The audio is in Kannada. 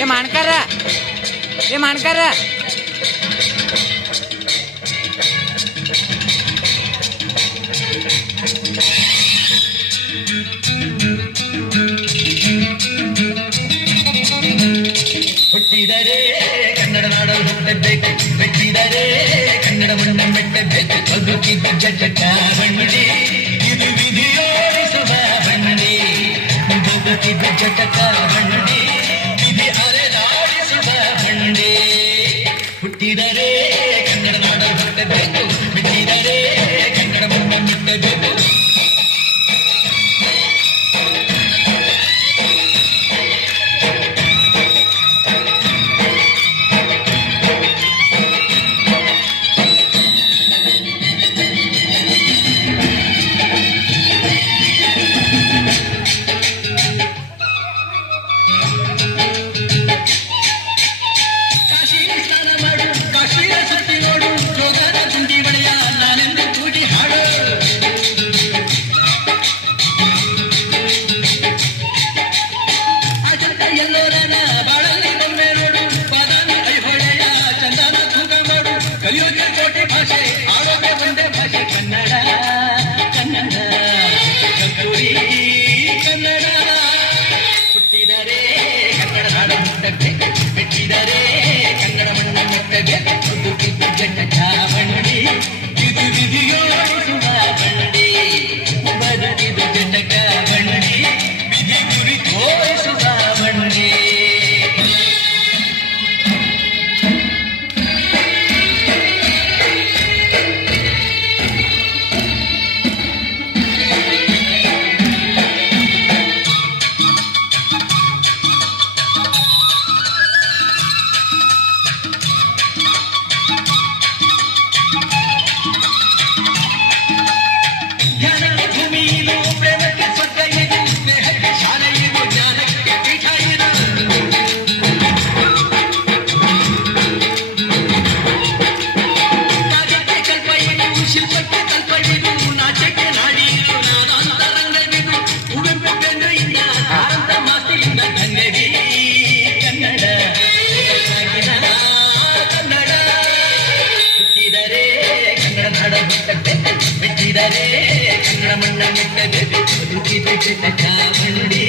ಏ ಮಾಡ್ಕಾರ ಹುಟ್ಟಿದರೆ ಕನ್ನಡ ನಾಡಲು ಹುಟ್ಟಬೇಕು, ಮೆಟ್ಟಿದರೆ ಕನ್ನಡ ಮಣ್ಣ ಮೆಟ್ಟಬೇಕು. ಬದುಕಿದ್ದ ಜಟಕ ಬಂಡಿ ಇದು ವಿಧಿಯೋಡಿಸುವ ಬಂಡಿ, ಬದುಕಿದ್ದ ಜಟಕ ಬಂಡಿ ವಿಧಿ ಅರೆದಾಡಿಸುವ ಬಂಡಿ. ಹುಟ್ಟಿದರೆ ಕನ್ನಡ ನಾಡಲು ಹುಟ್ಟಬೇಕು, ಮೆಟ್ಟಿದರೆ ಕನ್ನಡ ಮಣ್ಣ ಮೆಟ್ಟಬೇಕು. ಕೋಟೆ ಭಾಷೆ ಆಡೋದೆ ಒಂದೇ ಭಾಷೆ ಕನ್ನಡ, ಕನ್ನಡ ಕಸ್ತೂರಿ ಕನ್ನಡ. ಹುಟ್ಟಿದರೆ ಕನ್ನಡ ನಾಡ ಮುಟ್ಟಬೇಕು, ಮೆಟ್ಟಿದರೆ ಕನ್ನಡ ಮಣ್ಣ ಮುಟ್ಟಬೇಕು. ಬದುಕಿದ್ದು ಜಟಕ ಬಂಡಿ ಇದು ವಿಧಿಯೋಡಿಸುವ ಬಂಡಿ, ಬದುಕಿದ್ದು ಜಟಕ ಬಂಡಿ ವಿಧಿ ಗುರಿ ತೋರಿಸುವ ಬಂಡಿ. ಮೆಟ್ಟಿದರೆ ಕನ್ನಡ ಮಣ್ಣ ಮೆಟ್ಟಬೇಕು, ಬದುಕಿದ ಜಟಕ ಬಂಡಿ